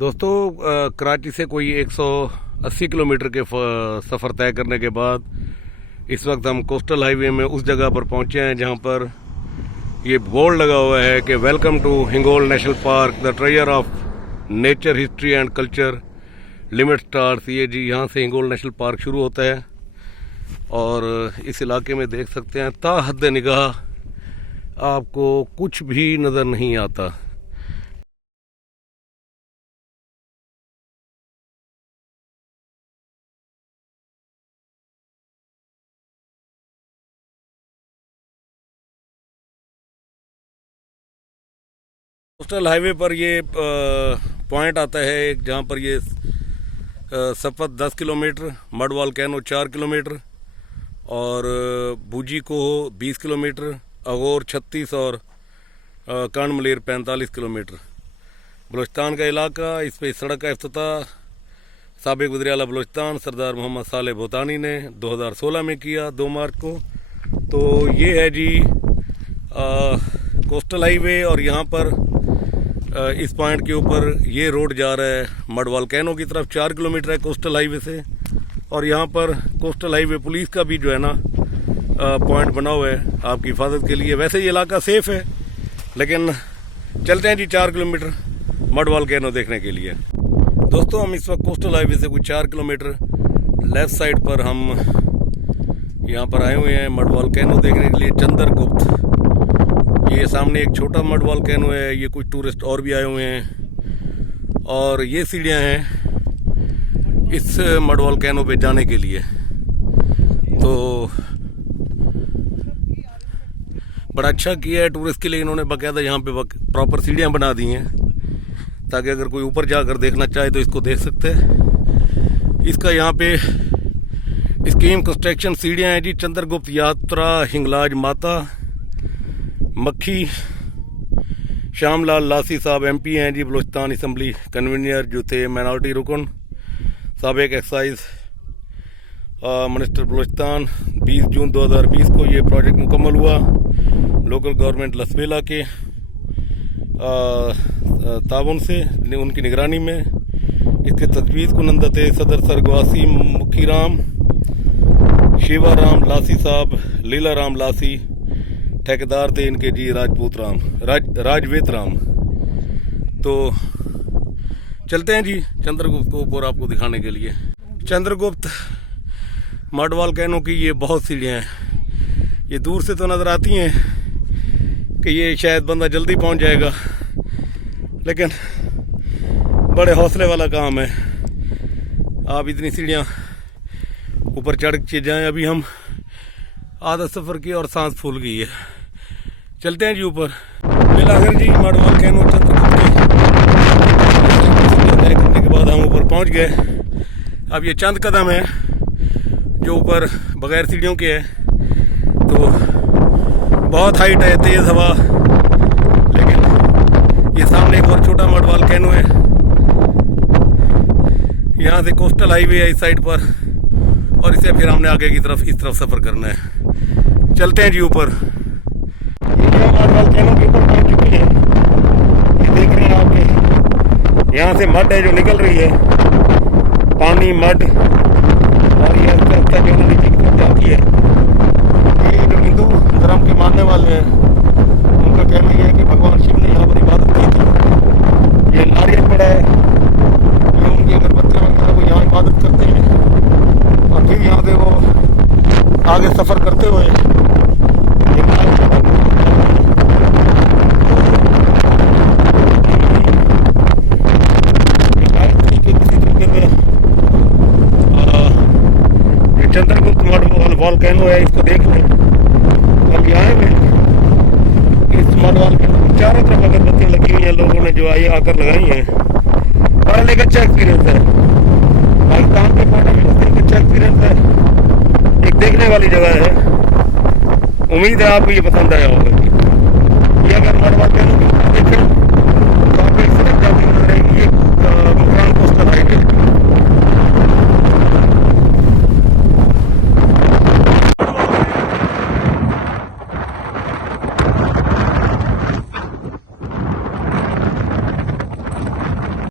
दोस्तों कराची से कोई 180 किलोमीटर के सफ़र तय करने के बाद इस वक्त हम कोस्टल हाईवे में उस जगह पर पहुंचे हैं जहां पर ये बोर्ड लगा हुआ है कि welcome to Hingol national park, the treasure of nature, history and culture, limit stars. ये जी यहाँ से हिंगोल नेशनल पार्क शुरू होता है और इस इलाके में देख सकते हैं ता हद निगाह आपको कुछ भी नज़र नहीं आता। कोस्टल हाईवे पर ये पॉइंट आता है एक जहाँ पर ये सफ़र 10 किलोमीटर, मड वोल्केनो 4 किलोमीटर और बूजी को 20 किलोमीटर, अगोर 36 और कांड मलेर 45 किलोमीटर। बलूचिस्तान का इलाका, इस पे सड़क का इफ्तिताह साबिक वज़ीर आला बलूचिस्तान सरदार मोहम्मद सालेह भूतानी ने 2016 में किया 2 मार्च को। तो ये है जी कोस्टल हाईवे और यहाँ पर इस पॉइंट के ऊपर ये रोड जा रहा है मड वोल्केनो की तरफ। 4 किलोमीटर है कोस्टल हाईवे से और यहाँ पर कोस्टल हाईवे पुलिस का भी जो है ना पॉइंट बना हुआ है आपकी हिफाजत के लिए। वैसे ये इलाका सेफ है लेकिन चलते हैं जी 4 किलोमीटर मड वोल्केनो देखने के लिए। दोस्तों हम इस वक्त कोस्टल हाईवे से कुछ 4 किलोमीटर लेफ्ट साइड पर हम यहाँ पर आए हुए हैं मड वोल्केनो देखने के लिए। चंद्रगुप्त, ये सामने एक छोटा मड वोल्केनो है, ये कुछ टूरिस्ट और भी आए हुए हैं और ये सीढ़ियाँ हैं इस मड वोल्केनो पे जाने के लिए। तो बड़ा अच्छा किया है टूरिस्ट के लिए, इन्होंने बाकायदा यहाँ पे प्रॉपर सीढ़ियाँ बना दी हैं ताकि अगर कोई ऊपर जाकर देखना चाहे तो इसको देख सकते हैं। इसका यहाँ पे स्कीम कंस्ट्रक्शन सीढ़ियाँ हैं जी। चंद्रगुप्त यात्रा, हिंगलाज माता, मक्खी, श्यामलाल लासी साहब MP हैं जी, बलूचिस्तान असम्बली कन्वीनर जो थे, माइनॉरिटी रुकन, साबिक एक्साइज मिनिस्टर बलूचिस्तान। 20 जून 2020 को ये प्रोजेक्ट मुकम्मल हुआ लोकल गवर्नमेंट लसबेला के ताउन से, उनकी निगरानी में। इसके तजवीज़ कुनंदा थे सदर सरगवासी मुखीराम, शिवाराम लासी साहब, लीला राम लासी। ठेकेदार थे इनके जी राजपूत राम, राजवेत राम। तो चलते हैं जी चंद्रगुप्त को ऊपर आपको दिखाने के लिए। चंद्रगुप्त मड वोल्केनो की ये बहुत सीढ़ियाँ हैं। ये दूर से तो नज़र आती हैं कि ये शायद बंदा जल्दी पहुंच जाएगा लेकिन बड़े हौसले वाला काम है। आप इतनी सीढ़ियाँ ऊपर चढ़ के जाएं। अभी हम आधा सफ़र की और सांस फूल गई है। चलते हैं जी ऊपर। मिलाकर जी मड वोल्केनो चंद्रगुप्त तय करने के बाद हम ऊपर पहुंच गए। अब ये चंद कदम है जो ऊपर बगैर सीढ़ियों के है। तो बहुत हाइट है, तेज़ हवा, लेकिन ये सामने एक और छोटा मड वोल्केनो है। यहाँ से कोस्टल हाईवे है इस साइड पर और इसे फिर हमने आगे की तरफ इस तरफ सफ़र करना है। चलते हैं जी ऊपर। मड वोल्केनो के ऊपर पहुंच चुकी है। ये देख रहे हैं आप, यहाँ से मड है जो निकल रही है, पानी मड, और ये रास्ता जो नीचे की तरफ जाती है। ये जो हिंदू धर्म के मानने वाले हैं उनका कहना यह है कि भगवान शिव ने यहाँ पर इबादत की थी। ये नारियल पड़ा है, ये उनकी अगरबत्तियाँ वगैरह वो यहाँ इबादत करते हैं और फिर यहाँ से वो आगे सफ़र करते हुए चंद्रगुप्त मड वोल्केनो है, इसको देख लें। अब यहाँ में इस मड वोल्केनो चारों तरफ अगरबत्तियाँ लगी हुई हैं, लोगों ने जो आई आकर लगाई हैं। और एक अच्छा एक्सपीरियंस है, पाकिस्तान के पॉइंट ऑफ व्यू से एक अच्छा एक्सपीरियंस है, एक देखने वाली जगह है। उम्मीद है आपको ये पसंद आया होगा। ये अगर मड वोल्केनो देखें